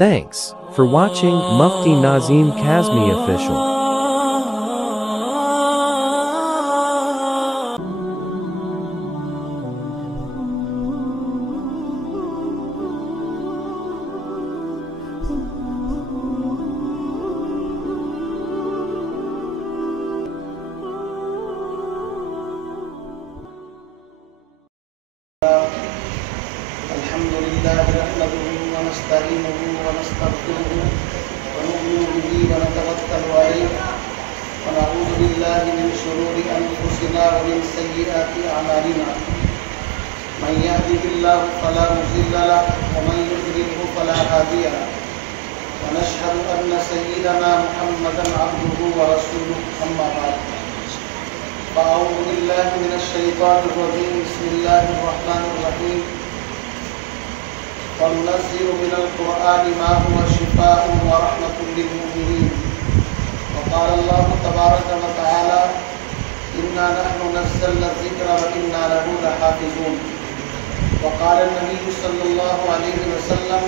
Thanks for watching Mufti Nazim Kazmi Official. الحمد لله نحمده ونستعينه ونستغفره ونؤمن به ونتوكل عليه ونعوذ بالله من شرور انفسنا ومن سيئات اعمالنا من يهده الله فلا مضل له ومن يضلل فلا هادي له ونشهد ان سيدنا محمدا عبده ورسوله اما بعد فأعوذ بالله من الشيطان الرجيم بسم الله الرحمن الرحيم وننزل من القرآن ما هو شفاء ورحمة للمؤمنين وقال الله تبارك وتعالى إنا نحن نزلنا الذكر وإنا له لحافظون وقال النبي صلى الله عليه وسلم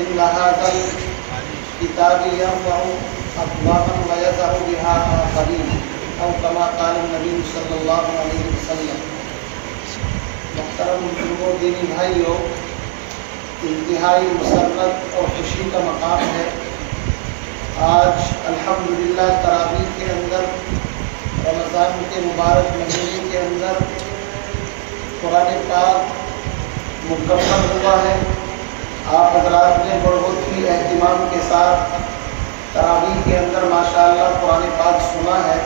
إن هذا الكتاب يرفع أقواما ويضع بها آخرين او کما قال النبی صلی اللہ علیہ وسلم۔ محترم بزرگوں، دینی بھائیوں، انتہائی مسرت اور خوشی کا مقام ہے۔ آج الحمدللہ تراویح کے اندر، رمضان کے مبارک مہینے کے اندر قرآن پاک مکمل ہوا ہے۔ آپ حضرات نے بہت ہی اہتمام کے ساتھ تراویح کے اندر ماشاءاللہ قرآن پاک سنا ہے۔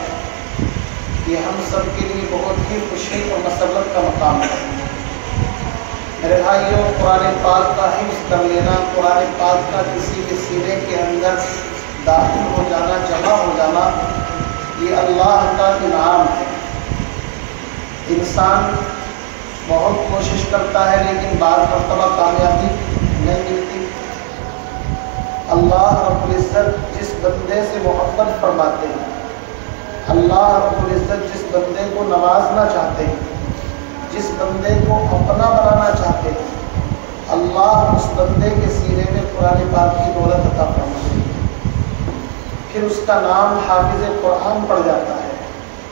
یہ ہم سب کے لیے بہت ہی خوشی اور مسرت کا مقام ہے۔ میرے بھائیوں، قرآن پاک کا حفظ کر لینا، قرآن پاک کا کسی کے سینے کے اندر داخل ہو جانا، جمع ہو جانا، یہ اللہ کا انعام ہے۔ انسان بہت کوشش کرتا ہے لیکن بعض مرتبہ کامیابی نہیں ملتی۔ اللہ رب العزت جس بندے سے محبت فرماتے ہیں، اللہ رب العزت جس بندے کو نوازنا چاہتے ہیں، جس بندے کو اپنا بنانا چاہتے ہیں، اللہ اس بندے کے سینے میں قرآن پاک کی دولت عطا فرماتے ہیں۔ پھر اس کا نام حافظ قرآن پڑ جاتا ہے،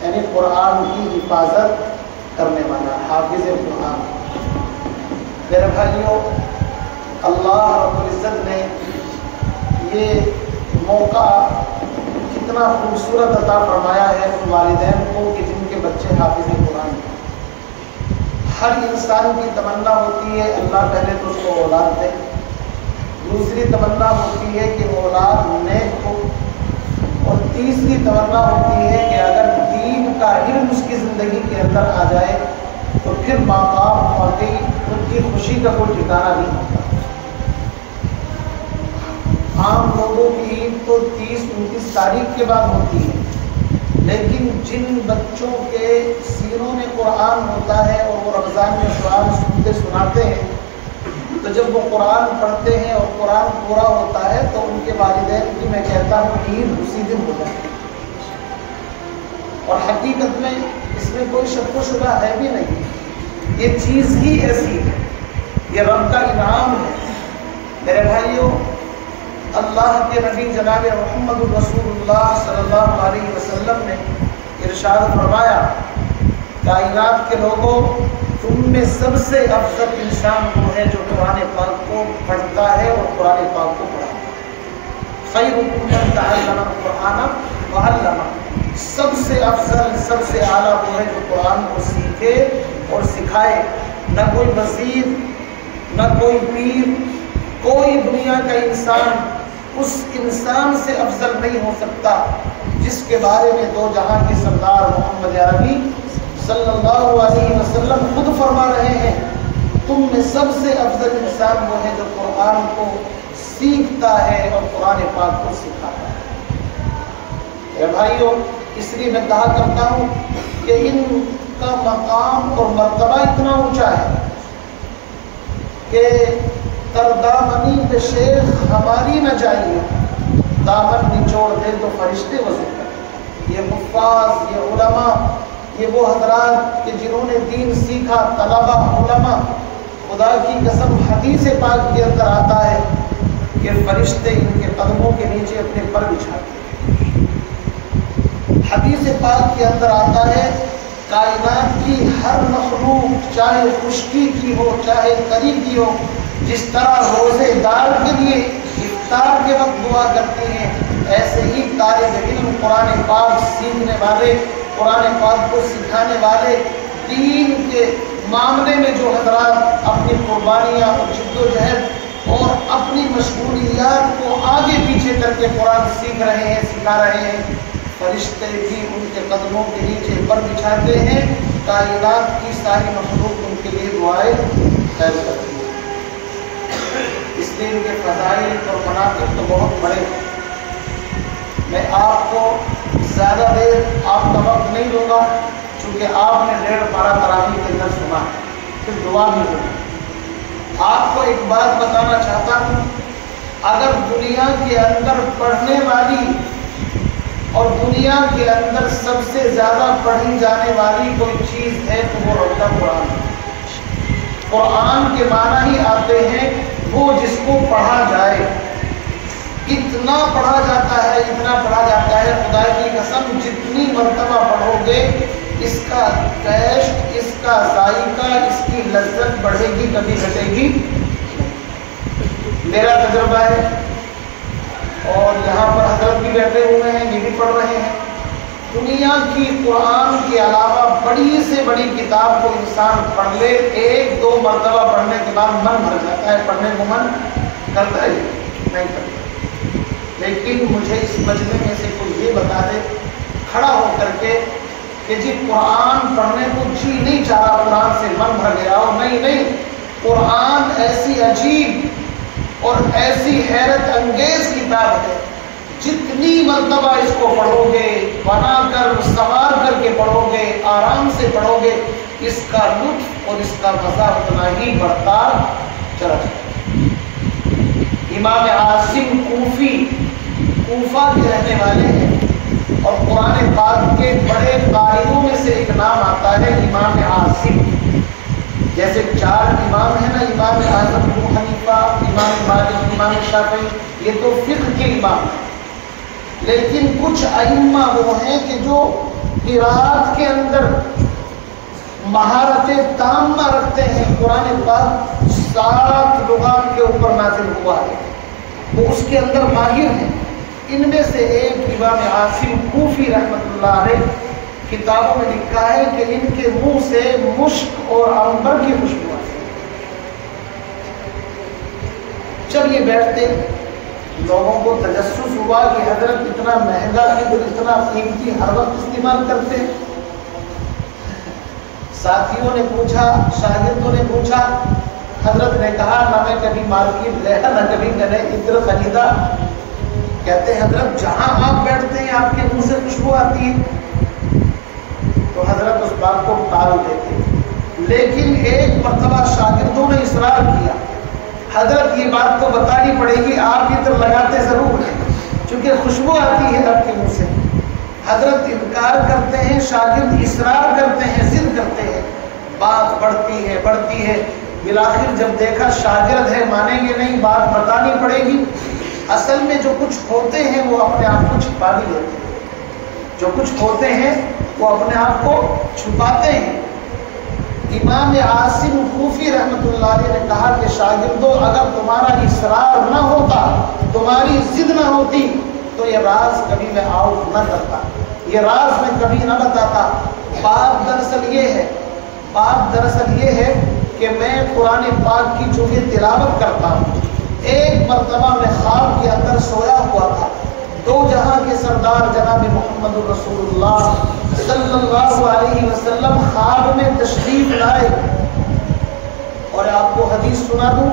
یعنی قرآن کی حفاظت کرنے والا حافظ قرآن۔ میرے بھائیوں، اللہ رب العزت نے یہ موقع کتنا خوبصورت عطا فرمایا ہے ان والدین کو کہ جن کے بچے حافظ قرآن ہیں۔ ہر انسان کی تمنا ہوتی ہے اللہ پہلے تو اس کو اولاد دے، دوسری تمنا ہوتی ہے کہ اولاد نیک ہو، اور تیسری تمنا ہوتی ہے کہ اگر دین کا علم اس کی زندگی کے اندر آ جائے تو پھر ماں باپ واقعی ان کی خوشی کا کوئی ٹھکانا نہیں ہوتا۔ عام لوگوں کی عید تو 30-29 تاریخ کے بعد ہوتی ہے، لیکن جن بچوں کے سینوں میں قرآن ہوتا ہے اور وہ رمضان میں قرآن سناتے ہیں، تو جب وہ قرآن پڑھتے ہیں اور قرآن پورا ہوتا ہے تو ان کے والدین کی میں کہتا ہوں عید اسی دن ہو جاتی ہے۔ اور حقیقت میں اس میں کوئی شک و شبہ ہے بھی نہیں، یہ چیز ہی ایسی ہے، یہ رب کا انعام ہے۔ میرے بھائیوں، اللہ کے نبی جناب محمد رسول اللہ صلی اللہ علیہ وسلم نے ارشاد فرمایا، کائنات کے لوگوں، تم میں سب سے افضل انسان وہ ہے جو قرآن پاک کو پڑھتا ہے اور قرآن پاک کو پڑھاتا ہے۔ خیرکم من تعلم القرآن وعلمہ، سب سے افضل، سب سے اعلیٰ وہ ہے جو قرآن کو سیکھے اور سکھائے۔ نہ کوئی وزیر، نہ کوئی پیر، کوئی دنیا کا انسان اس انسان سے افضل نہیں ہو سکتا جس کے بارے میں دو جہاں کے سردار محمد عربی صلی اللہ علیہ وسلم خود فرما رہے ہیں، تم میں سب سے افضل انسان وہ ہے جو قرآن کو سیکھتا ہے اور قرآن پاک کو سکھاتا ہے۔ اے بھائیوں، اس لیے میں کہا کرتا ہوں کہ ان کا مقام اور مرتبہ اتنا اونچا ہے کہ تردامنی پہ شیخ ہماری نہ جائیے، دامن نچوڑ دے تو فرشتے وضو کریں۔ یہ حفاظ، یہ علماء، یہ وہ حضرات کہ جنہوں نے دین سیکھا، طلبہ، علماء، خدا کی قسم حدیث پاک کے اندر آتا ہے فرشتے ان کے قدموں کے نیچے اپنے پر بچھاتے ہیں۔ حدیث پاک کے اندر آتا ہے کائنات کی ہر مخلوق چاہے خشکی کی ہو چاہے تری کی ہو، جس طرح روزے دار کے لیے افطار کے وقت دعا کرتی ہیں، ایسے ہی طالب علم قرآن پاک سیکھنے والے، قرآن پاک کو سکھانے والے، دین کے معاملے میں جو حضرات اپنی قربانیاں اور جد و جہد اور اپنی مشغولیات کو آگے پیچھے کر کے قرآن سیکھ رہے ہیں، سکھا رہے ہیں، فرشتے بھی ان کے قدموں کے نیچے پر بچھاتے ہیں، کائنات کی ساری مخلوق ان کے لیے دعائیں خیر کرتی ہے۔ اس لیے ان کے فضائل اور مناقب تو بہت بڑے ہیں۔ میں آپ کو زیادہ دیر آپ کا وقت نہیں دوں گا، چونکہ آپ نے 1.5 پارہ تراویح کے اندر سنا، پھر دعا بھی ہوگی۔ آپ کو ایک بات بتانا چاہتا ہوں، اگر دنیا کے اندر پڑھنے والی اور دنیا کے اندر سب سے زیادہ پڑھی جانے والی کوئی چیز ہے تو وہ روزہ قرآن ہے۔ قرآن کے معنی ہی آتے ہیں وہ جس کو پڑھا جائے۔ اتنا پڑھا جاتا ہے، اتنا پڑھا جاتا ہے، خدا کی قسم جتنی مرتبہ پڑھو گے اس کا ٹیسٹ، اس کا ذائقہ، اس کی لذت بڑھے گی، کبھی گھٹے گی۔ میرا تجربہ ہے، اور یہاں پر حضرت بھی بیٹھے ہوئے ہیں، یہ بھی پڑھ رہے ہیں، دنیا کی قرآن کے علاوہ بڑی سے بڑی کتاب کو انسان پڑھ لے، 1-2 مرتبہ پڑھنے کے بعد من بھر جاتا ہے، پڑھنے کو من کرتا ہے نہیں کرتا۔ لیکن مجھے اس مجمع میں سے کوئی یہ بتا دے کھڑا ہو کر کے کہ جی قرآن پڑھنے کو جی نہیں چاہا، قرآن سے من بھر گیا، اور نہیں، قرآن ایسی عجیب اور ایسی حیرت انگیز کتاب ہے، جتنی مرتبہ اس کو پڑھو گے، بنا کر سوار کر کے پڑھو گے، آرام سے پڑھو گے، اس کا لطف اور اس کا مزہ اتنا ہی بڑھتا چلا جائے۔ امام عاصم کوفہ کے رہنے والے ہیں، اور قرآن پاک کے بڑے قاریوں میں سے ایک نام آتا ہے امام عاصم۔ جیسے 4 امام ہیں نا، امام اعظم ابو حنیفہ، امام مالک، امام شافعی، یہ تو فقہ کے امام ہیں، لیکن کچھ ائمہ وہ ہیں کہ جو قرات کے اندر مہارت تامہ رکھتے ہیں۔ قرآن پاک 7 لغات کے اوپر نازل ہوا ہے، وہ اس کے اندر ماہر ہیں۔ ان میں سے ایک امام عاصم کوفی رحمۃ اللہ علیہ، کتابوں میں لکھا ہے کہ ان کے منہ سے مشک اور عنبر کی خوشبو آتی۔ جب یہ بیٹھتے لوگوں کو تجسس ہوا کہ حضرت اتنا مہنگا عطر، اتنا قیمتی ہر وقت استعمال کرتے۔ ساتھیوں نے پوچھا، شاگردوں نے پوچھا، حضرت نے کہا نہ میں کبھی مارکیٹ گیا، نہ کبھی میں نے عطر خریدا۔ کہتے ہیں حضرت جہاں آپ بیٹھتے ہیں آپ کے منہ سے خوشبو آتی ہے، تو حضرت اس بات کو ٹال دیتے۔ لیکن ایک مرتبہ شاگردوں نے اصرار کیا، حضرت یہ بات تو بتانی پڑے گی، آپ عطر لگاتے ضرور ہیں چونکہ خوشبو آتی ہے آپ کے منہ سے۔ حضرت انکار کرتے ہیں، شاگرد اصرار کرتے ہیں، ضد کرتے ہیں، بات بڑھتی ہے، بالآخر جب دیکھا شاگرد ہے، مانیں گے نہیں، بات بتانی پڑے گی۔ اصل میں جو کچھ ہوتے ہیں وہ اپنے آپ کو چھپا بھی لیتے ہیں، جو کچھ ہوتے ہیں وہ اپنے آپ کو چھپاتے ہیں۔ امام عاصم کوفی رحمۃ اللہ علیہ نے کہا کہ شاگردوں اگر تمہارا اصرار نہ ہوتا، تمہاری ضد نہ ہوتی، تو یہ راز کبھی میں آؤٹ نہ کرتا، یہ راز میں کبھی نہ بتاتا۔ بات دراصل یہ ہے کہ میں قرآن پاک کی چونکہ تلاوت کرتا ہوں، ایک مرتبہ میں خواب کے اندر سویا ہوا تھا، 2 جہاں کے سردار جناب محمد رسول اللہ صلی اللہ علیہ وسلم خواب میں تشریف لائے، اور آپ کو حدیث سنا دوں،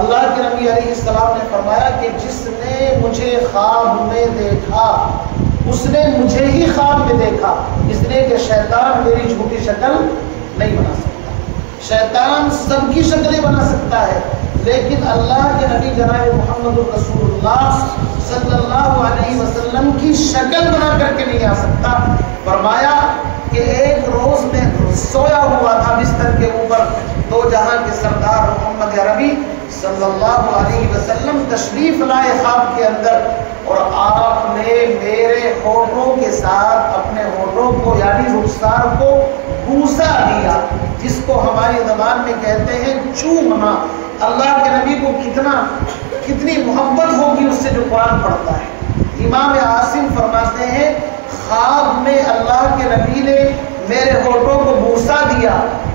اللہ کے نبی علیہ السلام نے فرمایا کہ جس نے مجھے خواب میں دیکھا اس نے مجھے ہی خواب میں دیکھا، اس لیے کہ شیطان میری جھوٹی شکل نہیں بنا سکتا، شیطان سب کی شکلیں بنا سکتا ہے، لیکن اللہ کے نبی جناب محمد رسول اللہ صلی اللہ علیہ وسلم کی شکل بنا کر کے نہیں آ سکتا۔ فرمایا کہ ایک روز میں سویا ہوا تھا بستر کے اوپر، دو جہاں کے سردار محمد عربی صلی اللہ علیہ وسلم تشریف لائے خواب کے اندر، اور آپ نے میرے ہونٹوں کے ساتھ اپنے ہونٹوں کو یعنی رخسار کو بوسا دیا، جس کو ہماری زبان میں کہتے ہیں چومنا۔ اللہ کے نبی کو کتنی محبت ہوگی اس سے جو قرآن پڑھتا ہے۔ امام عاصم فرماتے ہیں خواب میں اللہ کے نبی نے میرے ہونٹوں کو بوسا دیا،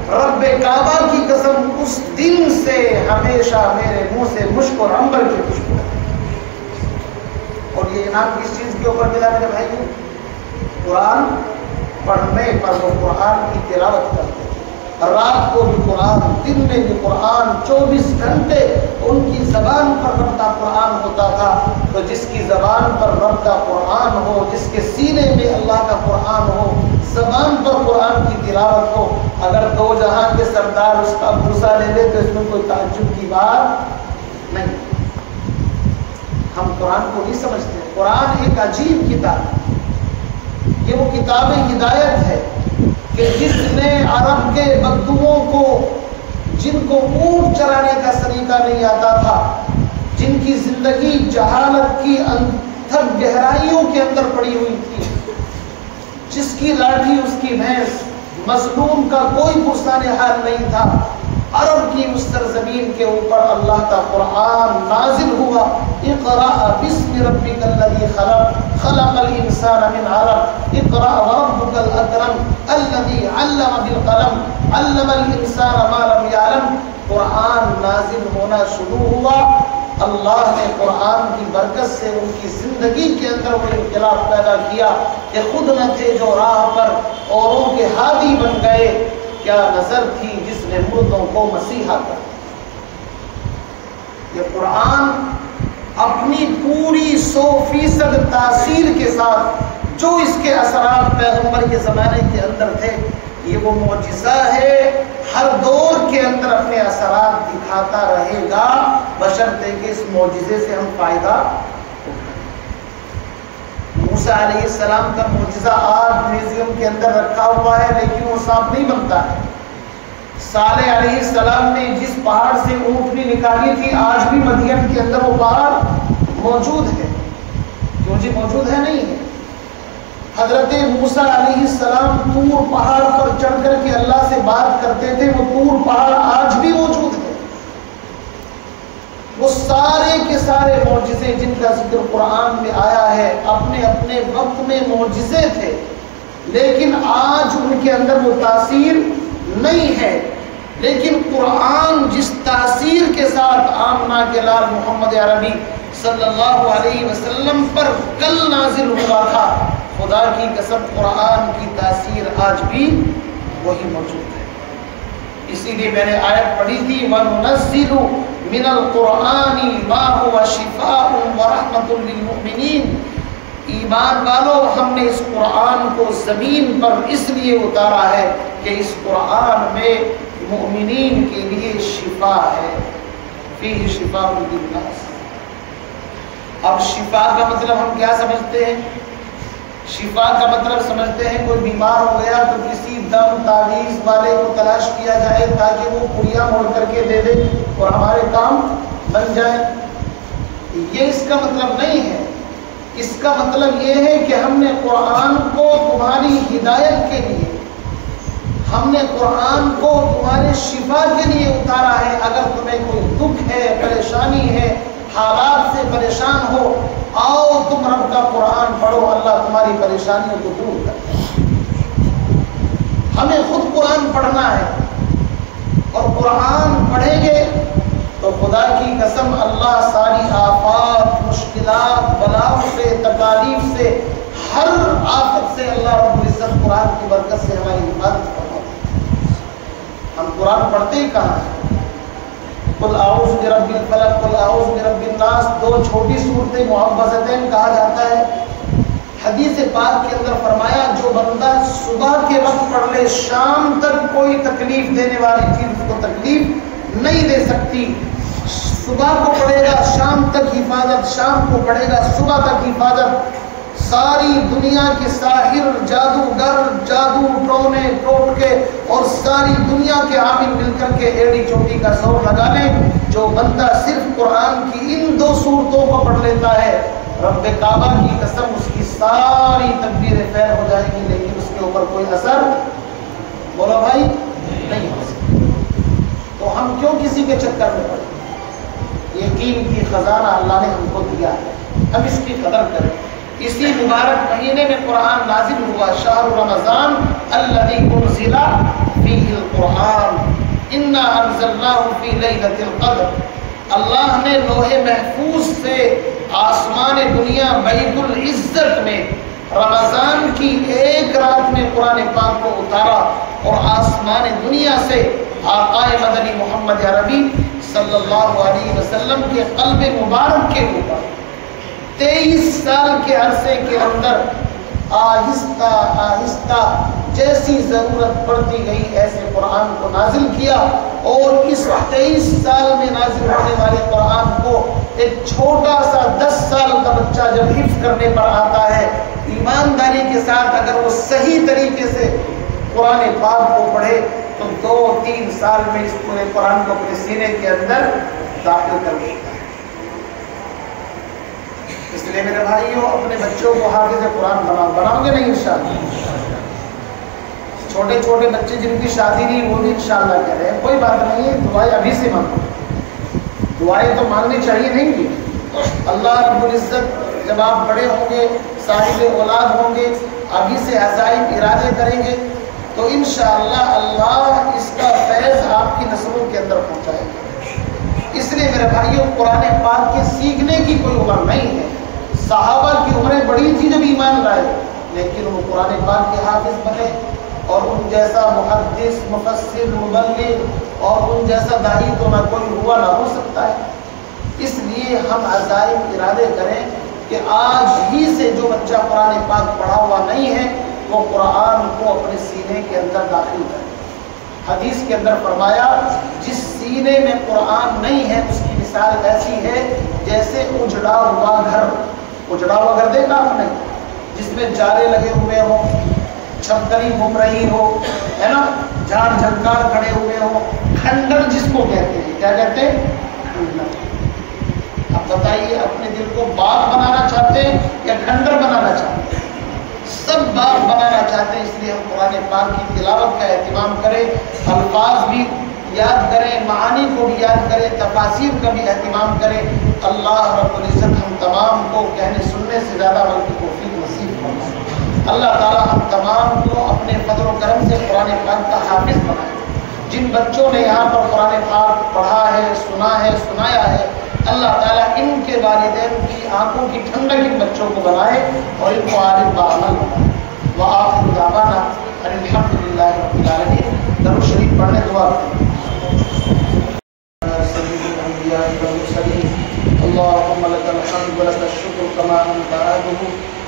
رب کعبہ کی قسم اس دن سے ہمیشہ میرے منہ سے مشک اور عنبر کی خوشبو۔ اور یہ انعام کس چیز کے اوپر ملا میرے بھائیوں؟ قرآن پڑھنے پر وہ قرآن کی تلاوت کرتے تھے، رات کو بھی قرآن، دن میں بھی قرآن، 24 گھنٹے ان کی زبان پر رب کا قرآن ہوتا تھا۔ تو جس کی زبان پر رب کا قرآن ہو، جس کے سینے میں اللہ کا قرآن ہو، زبان پر قرآن کی تلاوت ہو، اگر دو جہاں کے سردار اس کا بوسا لے لے تو اس میں کوئی تعجب کی بات نہیں۔ ہم قرآن کو نہیں سمجھتے۔ قرآن ایک عجیب کتاب ہے، یہ وہ کتاب ہدایت ہے کہ جس نے عرب کے بدوؤں کو، جن کو اونٹ چرانے کا سلیقہ نہیں آتا تھا، جن کی زندگی جہالت کی انتھک گہرائیوں کے اندر پڑی ہوئی تھی، جس کی لاٹھی اس کی بھینس، مظلوم کا کوئی پرسان حال نہیں تھا، عرب کی اس سرزمین کے اوپر اللہ کا قرآن نازل ہوا۔ اقرأ بسم ربک الذی خلق، خلق الانسان من علق، اقرأ وربک الاکرم الذی علم بالقلم، علم الانسان ما لم یعلم۔ قرآن نازل ہونا شروع ہوا، اللہ نے قرآن کی برکت سے ان کی زندگی کے اندر وہ انقلاب پیدا کیا کہ خود نہ تھے جو راہ پر اوروں کے ہادی بن گئے۔ کیا نظر تھی جس نے مردوں کو مسیحا کر۔ یہ قرآن اپنی پوری 100% تاثیر کے ساتھ جو اس کے اثرات پیغمبر کے زمانے کے اندر تھے، یہ وہ معجزہ ہے، ہر دور کے اندر اپنے اثرات دکھاتا رہے گا، بشرطے کہ اس معجزے سے ہم فائدہ اٹھائیں۔ موسیٰ علیہ السلام کا معجزہ آج میوزیم کے اندر رکھا ہوا ہے، لیکن وہ سانپ نہیں بنتا ہے۔ صالح علیہ السلام نے جس پہاڑ سے اونٹنی نکالی تھی، آج بھی مدین کے اندر وہ پہاڑ موجود ہے۔ کیوں جی موجود ہے؟ نہیں ہے۔ حضرت موسیٰ علیہ السلام طور پہاڑ پر چڑھ کر کے اللہ سے بات کرتے تھے، وہ طور پہاڑ آج بھی موجود ہے۔ وہ سارے کے سارے معجزے جن کا ذکر قرآن میں آیا ہے، اپنے اپنے وقت میں معجزے تھے، لیکن آج ان کے اندر وہ تاثیر نہیں ہے۔ لیکن قرآن جس تاثیر کے ساتھ آمنہ کے لال محمد عربی صلی اللہ علیہ وسلم پر کل نازل ہوا تھا، خدا کی قسم قرآن کی تاثیر آج بھی وہی موجود ہے۔ اسی لیے میں نے آیت پڑھی تھی، وَنُنَزِّلُ مِنَ الْقُرْآنِ مَا هُوَ شِفَاءٌ وَرَحْمَةٌ لِّلْمُؤْمِنِينَ۔ ایمان والو، ہم نے اس قرآن کو زمین پر اس لیے اتارا ہے کہ اس قرآن میں مؤمنین کے لیے شفا ہے، فیہ شفاء للناس۔ اب شفا کا مطلب ہم کیا سمجھتے ہیں؟ شفا کا مطلب سمجھتے ہیں کوئی بیمار ہو گیا تو کسی دم تعویذ والے کو تلاش کیا جائے تاکہ وہ پڑیا موڑ کر کے دے دے اور ہمارے کام بن جائے۔ یہ اس کا مطلب نہیں ہے۔ اس کا مطلب یہ ہے کہ ہم نے قرآن کو تمہاری ہدایت کے لیے، ہم نے قرآن کو تمہارے شفا کے لیے اتارا ہے۔ اگر تمہیں کوئی دکھ ہے، پریشانی ہے، حالات سے پریشان ہو، آؤ تم رب کا قرآن پڑھو، اللہ تمہاری پریشانیوں کو دور کرے۔ ہمیں خود قرآن پڑھنا ہے، اور قرآن پڑھیں گے تو خدا کی قسم اللہ ساری آفات، مشکلات، بلاؤں سے، تکالیف سے، ہر آفت سے اللہ رب العزت قرآن کی برکت سے ہماری حفاظت فرماتا ہے۔ ہم قرآن پڑھتے ہی کہاں ہیں؟ قل اعوذ برب الفلق، قل اعوذ برب الناس، دو چھوٹی صورتیں معوذتین کہا جاتا ہے۔ حدیث پاک کے اندر فرمایا جو بندہ صبح کے وقت پڑھ لے، شام تک کوئی تکلیف دینے والی چیز اس کو تکلیف نہیں دے سکتی۔ صبح کو پڑھے گا شام تک حفاظت، شام کو پڑھے گا صبح تک حفاظت۔ ساری دنیا کے ساحر، جادوگر، جادو ٹونے ٹوٹ کے اور ساری دنیا کے عامل مل کر کے ایڑی چوٹی کا زور لگا لیں، جو بندہ صرف قرآن کی ان 2 صورتوں کو پڑھ لیتا ہے، رب کعبہ کی قسم اس کی ساری تدبیریں فیل ہو جائیں گی، لیکن اس کے اوپر کوئی اثر بولو بھائی نہیں ہو سکتا۔ تو ہم کیوں کسی کے چکر میں پڑیں؟ یقین کی خزانہ اللہ نے ہم کو دیا ہے، ہم اس کی قدر کریں۔ اسی مبارک مہینے میں قرآن نازل ہوا، شہر رمضان الذی انزل فیہ القرآن انا انزلناہ فی لیلۃ القدر۔ اللہ نے لوح محفوظ سے آسمان دنیا بیت العزت میں رمضان کی ایک رات میں قرآن پاک کو اتارا، اور آسمان دنیا سے آقائے مدنی محمد عربی صلی اللہ علیہ وسلم کے قلب مبارک کے اوپر 23 سال کے عرصے کے اندر آہستہ آہستہ جیسی ضرورت پڑتی گئی ایسے قرآن کو نازل کیا، اور اس 23 سال میں نازل ہونے والے قرآن کو ایک چھوٹا سا 10 سال کا بچہ جب حفظ کرنے پر آتا ہے، ایمانداری کے ساتھ اگر وہ صحیح طریقے سے قرآن پاک کو پڑھے تو 2-3 سال میں اس پورے قرآن کو اپنے سینے کے اندر داخل کر دیتا ہے۔ اس لیے میرے بھائیوں، اپنے بچوں کو حافظ قرآن بناؤ گے نہیں انشاءاللہ؟ چھوٹے چھوٹے بچے جن کی شادی نہیں وہ بھی انشاءاللہ کہہ رہے ہیں، کوئی بات نہیں ہے، دعائیں ابھی سے مانگو، دعائیں تو مانگنی چاہیے نہیں کی۔ اللہ رب العزت جب آپ بڑے ہوں گے، صاحب اولاد ہوں گے، ابھی سے عزائم ارادے کریں گے تو انشاءاللہ اللہ اس کا فیض آپ کی نسلوں کے اندر پہنچائے گا۔ اس لیے میرے بھائیوں، قرآن پاک کے سیکھنے کی کوئی عمر نہیں ہے۔ صحابہ کی عمریں بڑی تھی جب ایمان لائے، لیکن وہ قرآن پاک کے حافظ بنے، اور ان جیسا محدث، مفسر، مبلغ اور ان جیسا داعی تو نہ کوئی ہوا نہ ہو سکتا ہے۔ اس لیے ہم عزائم ارادے کریں کہ آج ہی سے جو بچہ قرآن پاک پڑھا ہوا نہیں ہے وہ قرآن کو اپنے سینے کے اندر داخل کرے۔ حدیث کے اندر فرمایا، جس سینے میں قرآن نہیں ہے اس کی مثال ایسی ہے جیسے اجڑا ہوا گھر، اجڑا ہوا گھر دیکھا آپ نے جس میں جالے لگے ہوئے ہوں، چھپکلی گھوم رہی ہو، ہے نا، جھاڑ جھنکار کھڑے ہوئے ہو، کھنڈر جس کو کہتے ہیں، کیا کہتے ہیں؟ اب بتائیے، اپنے دل کو باغ بنانا چاہتے ہیں یا کھنڈر بنانا چاہتے ہیں؟ سب باغ بنانا چاہتے ہیں۔ اس لیے ہم قرآن پاک کی تلاوت کا اہتمام کریں، الفاظ بھی یاد کریں، معانی کو بھی یاد کریں، تفاسیر کا بھی اہتمام کریں۔ اللہ رب العزت ہم تمام کو کہنے سننے سے زیادہ بلکہ توفیق نصیب فرمائے۔ اللہ تعالی ہم تمام کو اپنے فضل و کرم سے قرآن پاک کا حافظ بنائے۔ جن بچوں نے یہاں پر قرآن پاک پڑھا ہے، سنا ہے، سنایا ہے، اللہ تعالیٰ ان کے والدین کی آنکھوں کی ٹھنڈک ان بچوں کو بنائے اور ان کو عالم بعمل بنائے۔ وآخر دعوانا ان الحمد للہ رب العالمین۔ درود شریف پڑھنے دعا کریں۔ اللهم لك الحمد ولك الشكر كما أنت أهله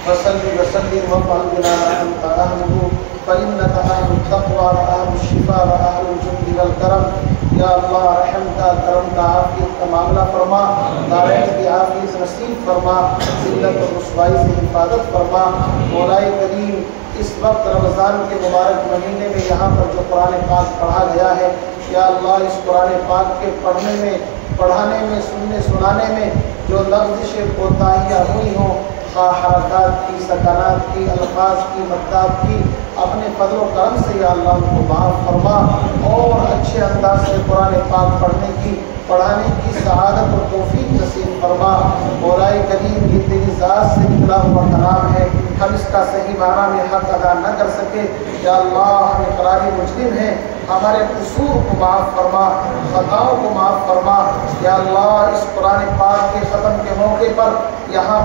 فصل وسلم وافعل بنا ما أنت أهله فإنك أهل التقوى وأهل الشفاء وأهل الجود والكرم۔ یا اللہ رحم کا، کرم کا، عافیت کا معاملہ فرما، دارین کی عافیت نصیب فرما، ذلت و رسوائی سے حفاظت فرما۔ مولا کریم، اس وقت رمضان کے مبارک مہینے میں یہاں پر جو قرآن پاک پڑھا گیا ہے، یا اللہ اس قرآن پاک کے پڑھنے میں، پڑھانے میں، سننے سنانے میں جو لفظ کوتاہیاں ہوئی ہوں، خواہ حرکات کی، سکانات کی، الفاظ کی، مدات کی، اپنے فضل و کرم سے یا اللہ ان کو معاف فرما، اور اچھے انداز سے قرآن پاک پڑھنے کی، پڑھانے کی سعادت اور توفیق نصیب فرما۔ مولا کریم، یہ تیری ذات سے نکلا ہوا کلام ہے، ہم اس کا صحیح معنی میں حق ادا نہ کر سکے، یا اللہ ہم اقراری مجرم ہیں، ہمارے قصور کو معاف فرما، خطاؤں کو معاف فرما۔ یا اللہ اس قرآن پاک کے ختم کے موقع پر یہاں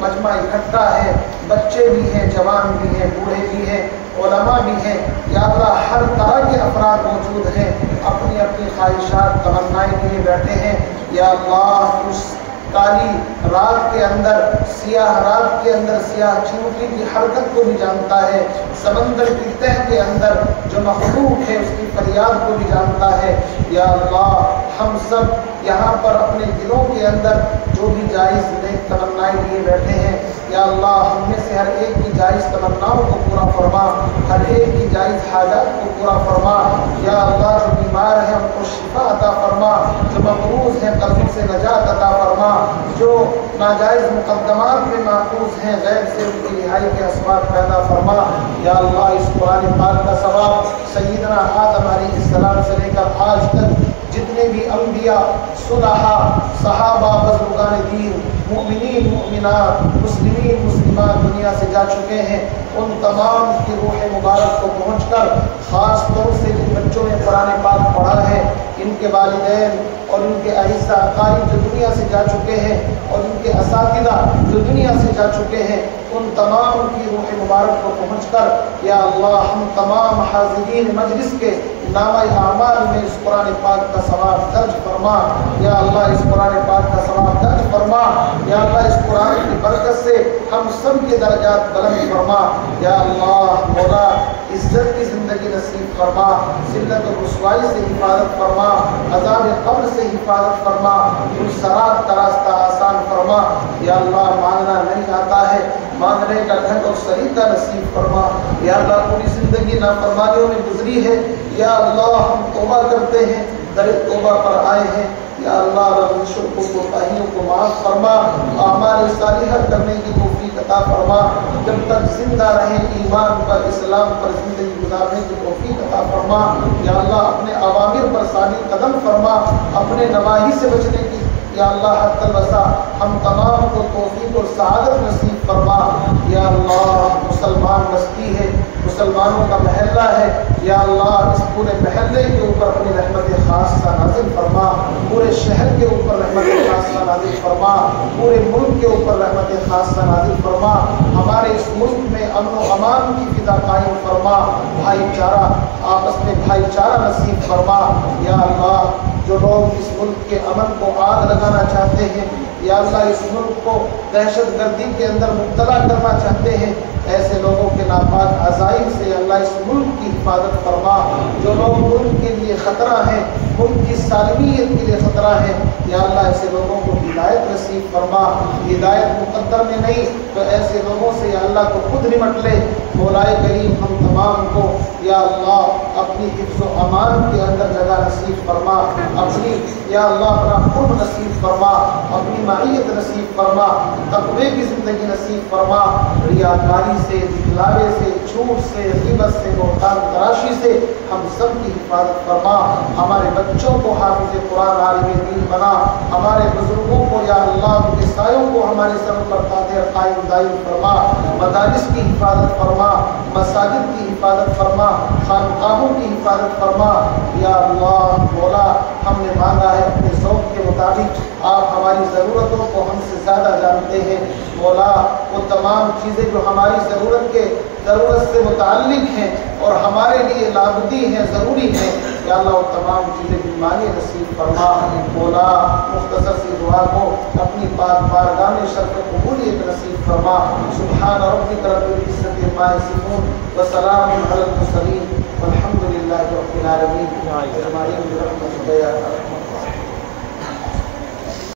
مجمع اکٹھا ہے، بچے بھی ہیں، جوان بھی ہیں، بوڑھے بھی ہیں، علماء بھی ہیں، یا اللہ ہر طرح کے افراد موجود ہیں، اپنی اپنی خواہشات تمنائیں لیے بیٹھے ہیں۔ یا اللہ اس کالی رات کے اندر، سیاہ رات کے اندر سیاہ چیونٹی کی حرکت کو بھی جانتا ہے، سمندر کی تہ کے اندر جو مخلوق ہے اس کی فریاد کو بھی جانتا ہے۔ یا اللہ ہم سب یہاں پر اپنے دلوں کے اندر جو بھی جائز نیک تمنائیں لیے بیٹھے ہیں، یا اللہ ہم میں سے ہر ایک کی جائز تمناؤں کو پورا فرما، ہر ایک کی جائز حاجات کو پورا فرما، یا اللہ جو بیمار ہے ان کو شفا عطا فرما، جو مقروض ہیں قرضوں سے نجات عطا فرما، جو ناجائز مقدمات میں محفوظ ہیں غیب سے ان کی رہائی کے اسباب پیدا فرما، یا اللہ اس قرآن پاک کا ثواب سیدنا آدم علیہ السلام سے لے کر آج تک جتنے بھی انبیاء، صلحاء، صحابہ، بزرگان دین، مؤمنین، مؤمنات، مسلمین، مسلمات دنیا سے جا چکے ہیں، ان تمام کی روح مبارک کو پہنچ کر خاص طور سے جن بچوں نے قرآن پاک پڑھا ہے، ان کے والدین اور ان کے احسا اقارب جو دنیا سے جا چکے ہیں اور ان کے اساتذہ جو دنیا سے جا چکے ہیں، ان تمام کی روح مبارک کو پہنچ کر یا اللہ ہم تمام حاضرین مجلس کے نامہ اعمال میں اس قرآن پاک کا ثواب درج فرما، یا اللہ اس قرآن پاک کا ثواب درج فرما، یا اللہ اس قرآن کی برکت سے ہم سب کے درجات بلند فرما، یا اللہ مولا عزت کی زندگی نصیب فرما، ذلت و رسوائی سے حفاظت فرما، عذاب قبر سے حفاظت فرما، سرات کا راستہ آسان فرما، یا اللہ مانگنا نہیں آتا ہے، مانگنے کا ڈھنگ اور طریقہ نصیب فرما، یا اللہ پوری زندگی نافرمانیوں میں گزری ہے، یا اللہ ہم توبہ کرتے ہیں، در توبہ پر آئے ہیں، یا اللہ رضشوں کو کوتاہیوں کو معاف فرما، اعمال صالحہ کرنے کی توفیق عطا فرما، جب تک زندہ رہیں ایمان پر اسلام پر زندگی گزارنے کی توفیق عطا فرما، یا اللہ اپنے اوامر پر ثابت قدم فرما، اپنے نواہی سے بچنے کی یا اللہ حد الوسع ہم تمام کو توفیق اور سعادت نصیب فرما، یا اللہ مسلمان بستی ہے، مسلمانوں کا محلہ ہے، یا اللہ اس پورے محلے کے اوپر اپنی رحمت خاصہ نازل فرما، پورے شہر کے اوپر رحمت خاصہ نازل فرما، پورے ملک کے اوپر رحمت خاصہ نازل فرما، ہمارے اس ملک میں امن و امان کی فضا قائم فرما، بھائی چارہ آپس میں بھائی چارہ نصیب فرما، یا اللہ جو لوگ اس ملک کے امن کو آگ لگانا چاہتے ہیں، یا اللہ اس ملک کو دہشت گردی کے اندر مبتلا کرنا چاہتے ہیں، ایسے لوگوں کے ناپاک عزائم سے اللہ اس ملک کی حفاظت فرما، جو لوگ ملک کے لیے خطرہ ہیں، ملک کی سالمیت کے لیے خطرہ ہے، یا اللہ ایسے لوگوں کو ہدایت نصیب فرما، ہدایت مقدر میں نہیں تو ایسے لوگوں سے یا اللہ کو خود نمٹ لے، مولائے کریم ہم تمام کو یا اللہ اپنی حفظ و امان کے اندر جگہ نصیب فرما، اپنی یا اللہ اپنا قرب نصیب فرما، اپنی معیت نصیب فرما، تقوی کی زندگی نصیب فرما، ریاکاری سے، دکھلاوے سے، جھوٹ سے، غیبت سے، بہتان تراشی سے ہم سب کی حفاظت فرما، ہمارے بچوں کو حافظ قرآن عالم دین بنا، ہمارے بزرگوں کو یا اللہ ان کے سایوں کو ہمارے سر پر قادر قائم دائم فرما، مدارس کی حفاظت فرما، مساجد کی حفاظت فرما، خانقاہوں کی حفاظت فرما، یا اللہ مولا ہم نے مانگا ہے اپنے ذوق کے مطابق، آپ ہماری ضرورتوں کو ہم سے زیادہ جانتے ہیں، مولا وہ تمام چیزیں جو ہماری ضرورت سے متعلق ہیں اور ہمارے لیے لابدی ہیں، ضروری ہیں، یا اللہ وہ تمام چیزیں بیماری نصیب فرما، مولا مختصر سی دعا کو اپنی پاک بارگاہ میں شرف قبولیت نصیب فرما، سبحان ربک رب العزت عما یصفون وسلام علی المرسلین والحمد للہ رب العالمین، اجمعین برحمتک یا ارحم